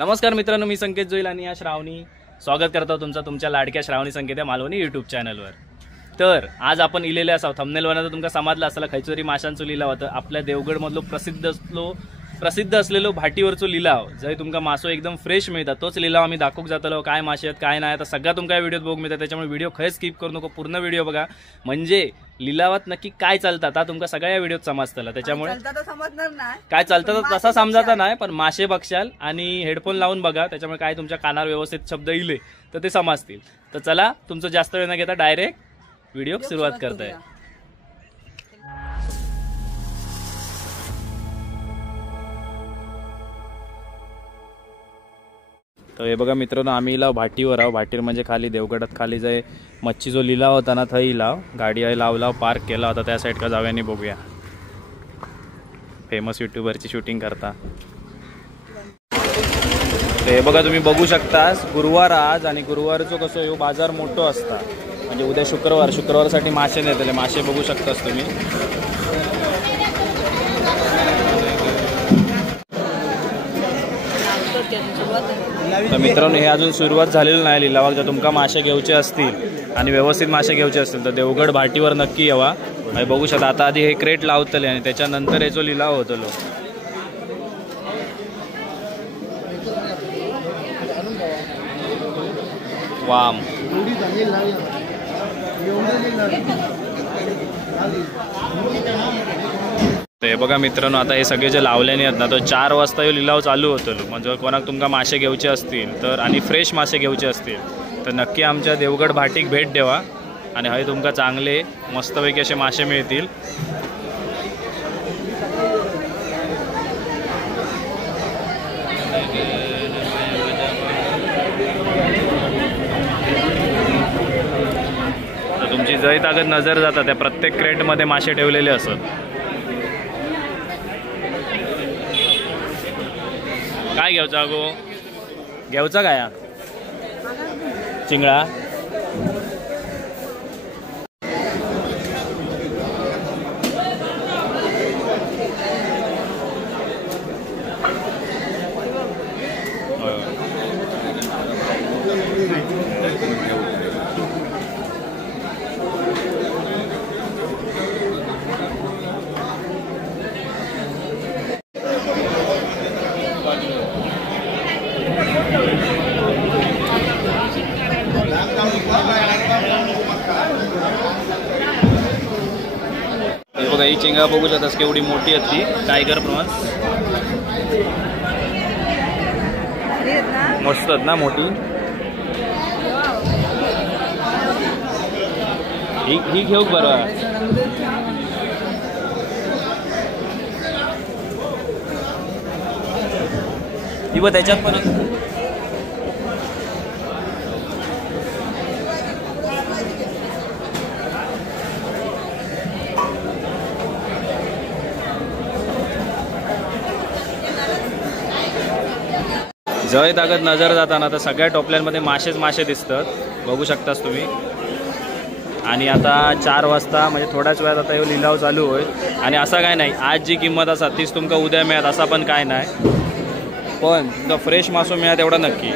नमस्कार मित्रांनो, मी संकेत जोईल आणि या श्रावणी स्वागत करतो तुमच्या लाडक्या श्रावणी संकेत या मालवणी यूट्यूब चॅनलवर। तर आज आपण इलेले असा थंबनेलवर तुमका समजला असला खैचोरी माशांचो लिलाव होता। आपल्या देवगड मधलो प्रसिद्ध असलेलो भाटीवरचो लिलाव जय तुमका मासो एकदम फ्रेश मिळतात। तोच लिलाव आम्ही दाखवूक जातलो, काय मासे आहेत काय नाही आता सगळा तुमका व्हिडिओत बघूक मिळतात। त्याच्यामुळे व्हिडिओ खैच स्किप करू नको, पूर्ण व्हिडिओ बघा म्हणजे लिलावात नक्की काय चालतात आता तुमका सगळ्या व्हिडिओत समजतला। त्याच्यामुळे काय चालतं तसा समजाता नाही, पण मासे बघशाल आणि हेडफोन लावून बघा, त्याच्यामुळे काय तुमच्या कानावर व्यवस्थित शब्द इले तर ते समजतील। तर चला तुमचं जास्त वेळ न घेता डायरेक्ट व्हिडिओ सुरुवात करताय। तर हे बघा मित्रांनो, आम्ही इलाव भाटीवर आहो। भाटीवर म्हणजे खाली देवगडात खाली जाय मच्छी जो लिलाव होता ना थंय इलाव गाडी आहे लावला पार्क केला होता। त्या साईड का जाऊया बघूया, फेमस यूट्यूबरची शूटिंग करता। हे बघा तुम्ही बघू शकता गुरुवार आज, आणि गुरुवारचो कसं ह्यो बाजार मोठो असता, म्हणजे उद्या शुक्रवारसाठी मासे नेतले। मासे बघू शकतास तुम्ही। तर मित्रांनो, हे अजून सुरुवात झालेली नाही लिलावाक। जर तुमका मासे घ्यायचे असतील आणि व्यवस्थित मासे घ्यायचे असतील तर देवगड भाटीवर नक्की यावा। बघू शकता आता आधी हे क्रेट लावतले आणि त्याच्यानंतर याचो लिलाव होतलो। वाम ते बघा मित्रांनो, आता हे सगळे जे लावल्याने आहेत ना तो 4 वाजता हे लिलाव चालू होतलो। म्हणजे कोणाक तुमका मासे घ्यायचे असतील तर आणि फ्रेश मासे घ्यायचे असतील तर नक्की आमच्या देवगड भाटीक भेट द्यावा, आणि हय तुमका चांगले मस्तपैकी असे मासे मिळतील। तर तुमची जय ताकद नजर जाता त्या प्रत्येक क्रेटमध्ये मासे ठेवलेले असत। काय घ्यायचा गो? घ्यायचा काय? चिंगळा बघा, ही चिंगा बघू शकतास केवढी मोठी आहे ती, टायगर प्रॉन्स मस्त आहेत ना मोठी। ही घेऊ बरं। ही बघ त्याच्यात पण जय ताकद नजर जाताना तर सगळ्या टोपल्यांमध्ये मासे दिसतात, बघू शकतास तुम्ही। आणि आता 4 वाजता म्हणजे थोड्याच वेळात आता हे लिलाव चालू होईल। आणि असं काय नाही आज जी किंमत असा तीच तुमका उद्या मिळत असा पण काय नाही, पण तुमका फ्रेश मासो मिळत एवढा नक्की।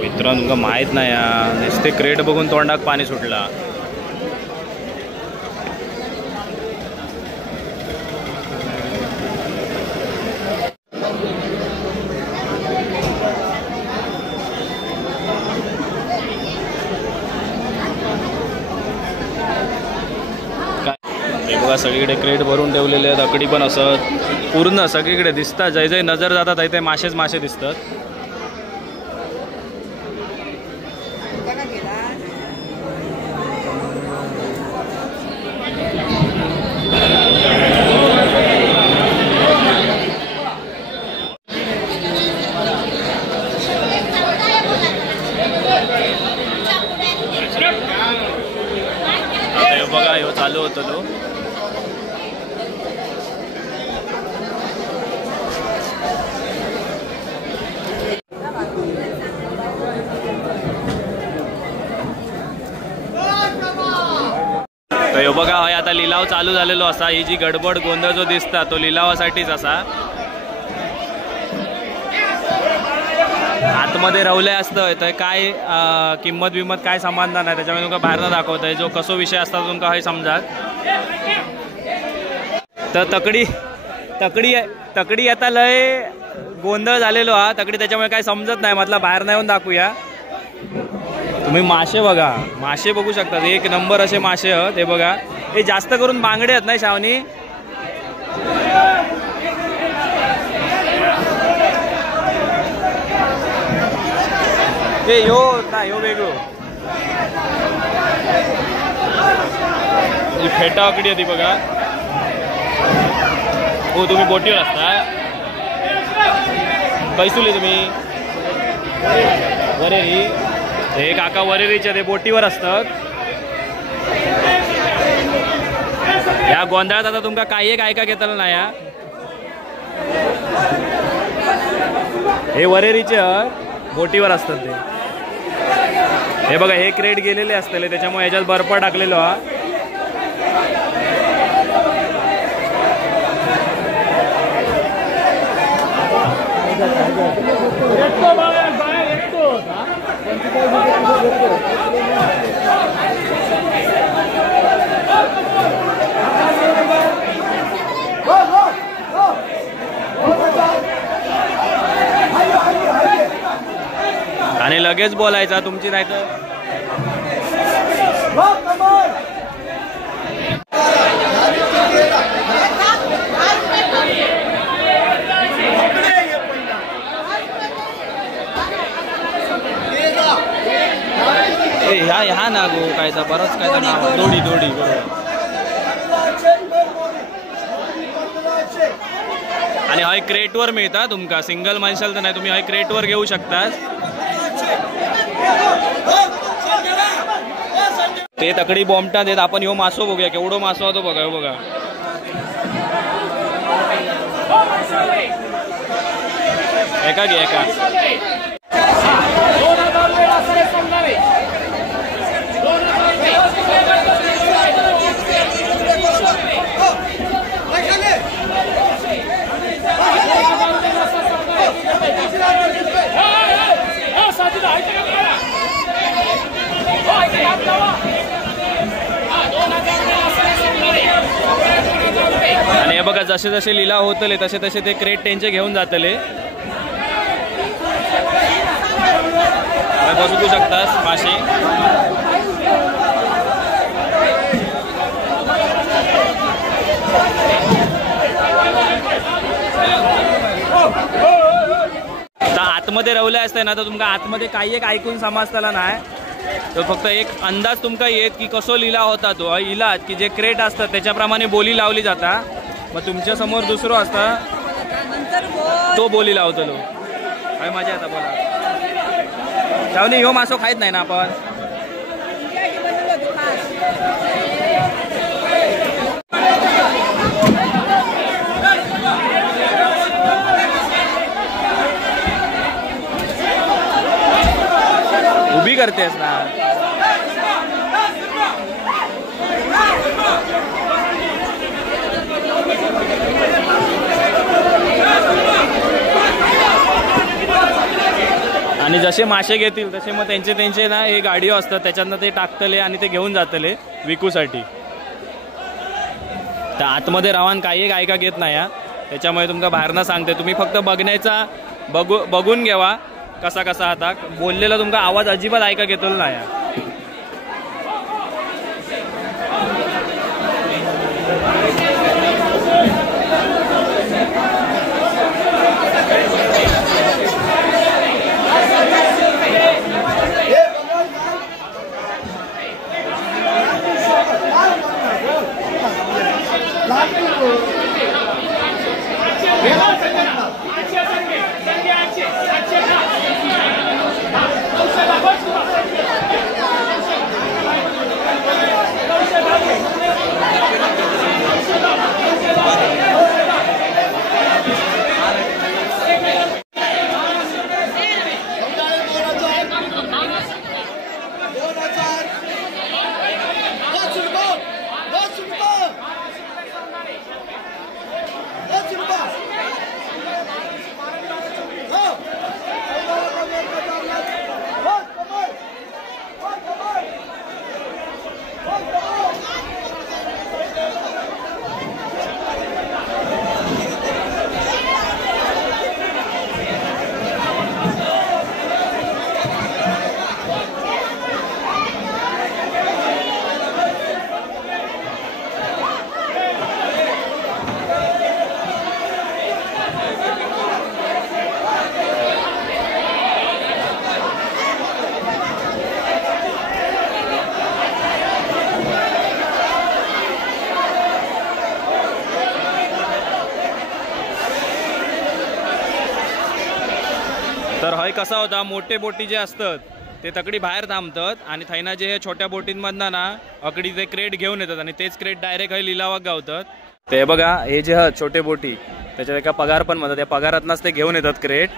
मित्रांनो तुमका माहीत नाही नुसते क्रेट बघून तोंडाक पाणी सुटला। हे बघा सगळीकडे क्रेट भरून ठेवलेले आहेत, अकडी पण असत पूर्ण सगळीकडे दिसतात। जय जय नजर जातात ते मासे दिसतात। बघा हे चालू होतं तो ह्यो बघा हय आता लिलाव चालू झालेलो असा. ही जी गडबड गोंधळ जो दिसता तो लिलावासाठीच असा. आतमध्ये रवले असतं तर काय किंमत बिंमत काय समाधान नाही त्याच्यामुळे तुमका बाहेरनं दाखवतंय. जो कसो विषय असता तुमका हय समजात. तर तकडी आता लय गोंधळ झालेलो हा तकडी त्याच्यामुळे काय समजत नाही. म्हटलं बाहेर नाही येऊन दाखवूया. तुम्ही मासे बघा, मासे बघू शकता. एक नंबर असे मासे आहेत हे बघा. हे जास्त करून बांगडे आहेत नाही शावनी. हे यो ना यो वेगळो फेटा आकडी होती बघा. हो तुम्ही बोटीवर असता कैसुले तुम्ही वरेरी. हे काका वरेरीचे ते बोटीवर असतात. या गोंधळात आता तुमका काही एक ऐका घेतलं नाही. हे वरेरीचे बोटीवर असतात ते. हे बघा हे क्रेट गेलेले असतले त्याच्यामुळे ह्याच्यात बर्फ टाकलेलो हा. आणि लगेच बोलायचा तुमची नाही तर ह्या ना गो कायचा बरंच कायचा नाव दोडी दोडी बरोबर. आणि हय क्रेटवर मिळता तुमका. सिंगल माणसाल तर नाही तुम्ही हय क्रेटवर घेऊ शकता. ते तकडी बॉम्बटा देत. आपण ह्यो मासो बघूया केवढो मासो होतो बघा. ह्यो बघा एका घे एका. आणि हे बघा जसे जसे लिलाव होतले तसे तसे ते क्रेट त्यांचे घेऊन जातले. बघू शकतास मासे. आतमध्ये रवले असते ना तर तुमका आतमध्ये काही एक ऐकून समजताला नाही. तर फक्त एक अंदाज तुमका येत की कसो लिलाव होता तो इलाज की जे क्रेट असतात त्याच्याप्रमाणे बोली लावली जाता. मग तुमच्या समोर दुसरो असता तो बोली लावतलो. काय मजा आता बोला शावनी. ह्यो मासो खायत नाही ना आपण. उभी करतेस ना. आणि जसे मासे घेतील तसे मग त्यांचे ना हे गाडीઓ असतात त्याच्यातनं ते टाकतले आणि ते घेऊन जातले विकूसाठी. तर आतमध्ये रावण काही एक ऐका घेत नाही. त्याच्यामुळे तुमका बाहेरनं सांगते तुम्ही फक्त बघण्याचा बघून घ्यावा कसा कसा आता. बोललेला तुमका आवाज अजिबात ऐका घेतलो नाही. भाई कसा होता, मोठे बोटी जे असतात ते तकडी बाहेर थांबतात आणि थैना जे छोट्या बोटींमधनं ना अकडी ते क्रेट घेऊन येतात आणि तेच क्रेट डायरेक्ट हे लिलावाक गावतात. ते बघा हे जे छोटे बोटी त्याच्यात एका पगार पण म्हणतात, त्या पगारातनंच ते घेऊन येतात क्रेट.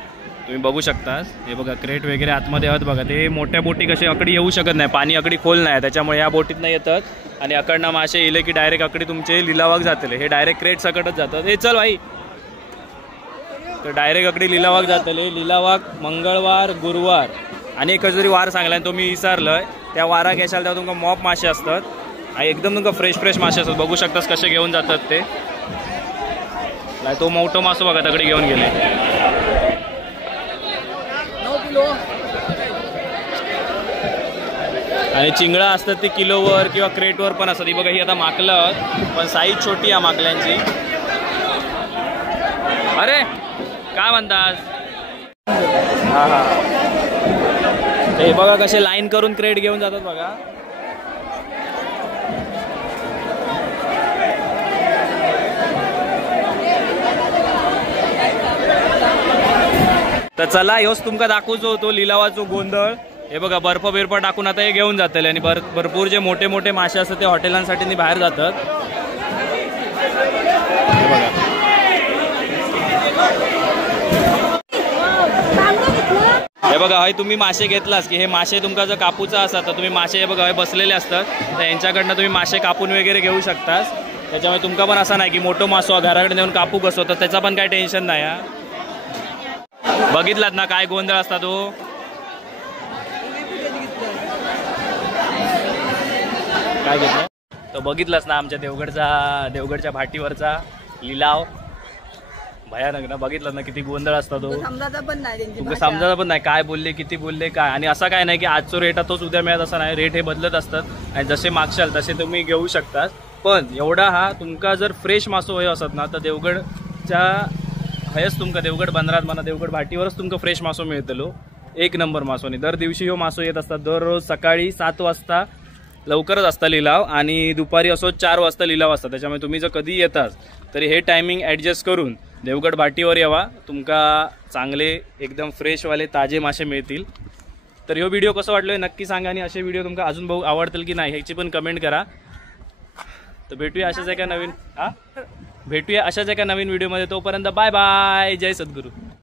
तुम्ही बघू शकता हे बघा क्रेट वगैरे आतमध्ये आहेत बघा. ते मोठ्या बोटी कशी अकडी येऊ शकत नाही, पाणी अकडी खोल नाही, त्याच्यामुळे या बोटीतनं येतात आणि अकडनं मासे येले की डायरेक्ट अकडी तुमचे लिलावाक जातले. हे डायरेक्ट क्रेट सकटच जातात. हे चल भाई, तर डायरेक्ट अकडी लिलावाक जातले. लिलावाक मंगळवार गुरुवार आणि एक जरी वार सांगला तो मी विसरलोय, त्या वाराक येशाल तेव्हा तुमका मॉप मासे असतात आणि एकदम तुमका फ्रेश फ्रेश मासे असतात. बघू शकतास कसे घेऊन जातात ते. तो मोठो मासो बघा तगडी घेऊन गेले. आणि चिंगळा असतात ती किलोवर किंवा क्रेटवर पण असतात. ही बघा ही आता माकलं पण साईज छोटी आहे माकल्यांची. अरे काय म्हणतात, हा हा हे बघा कसे लाईन करून क्रेट घेऊन जातात बघा. तर चला ह्योच तुमका दाखवतो होतो लिलावाचो गोंधळ. हे बघा बर्फ बिर्फ टाकून आता हे घेऊन जातले आणि भरपूर जे मोठे मोठे मासे असतात ते हॉटेलांसाठी बाहेर जातात. हे बघा हे बघा हय तुम्ही मासे घेतलास की हे मासे तुमका जर कापूचा असतात तर तुम्ही मासे हे बघा बसलेले असतात तर यांच्याकडनं तुम्ही मासे कापून वगैरे घेऊ शकतास. त्याच्यामुळे तुमका पण असं नाही की मोठं मासो घराकडे नेऊन कापू कसं, तर त्याचा पण काही टेन्शन नाही. बघितलात ना काय गोंधळ असता तो. काय घेतलं तो बघितलास ना आमच्या देवगडच्या भाटीवरचा लिलाव. भयानक ना, बघितलं ना किती गोंधळ असता तो. तुमचं समजायचं पण नाही काय बोलले किती बोलले काय. आणि असं काय नाही की आजचो रेट तोच उद्या मिळत असं नाही, रेट हे बदलत असतात आणि जसे मागशाल तसे तुम्ही घेऊ शकता. पण एवढा हा तुमका जर फ्रेश मासो हयो असत ना तर देवगडच्या हयच तुमका देवगड बंदरात म्हणा देवगड भाटीवरच तुमका फ्रेश मासो मिळतलो. एक नंबर मासो. आणि दर दिवशी ह्यो मासो येत असतात. दररोज सकाळी 7 वाजता लवकरच असता लिलाव आणि दुपारी असो 4 वाजता लिलाव असतात. त्याच्यामुळे तुम्ही जर कधी येताच तरी हे टायमिंग ॲडजस्ट करून देवगड भाटीवर यावा, तुमका चांगले एकदम फ्रेशवाले ताजे मासे मिळतील. तर ह्यो व्हिडिओ कसं वाटलोय नक्की सांगा आणि असे व्हिडिओ तुमका अजून बघू आवडतील की नाही ह्याची पण कमेंट करा. तर भेटूया अशाच एका नवीन व्हिडिओमध्ये. तोपर्यंत बाय बाय. जय सद्गुरू.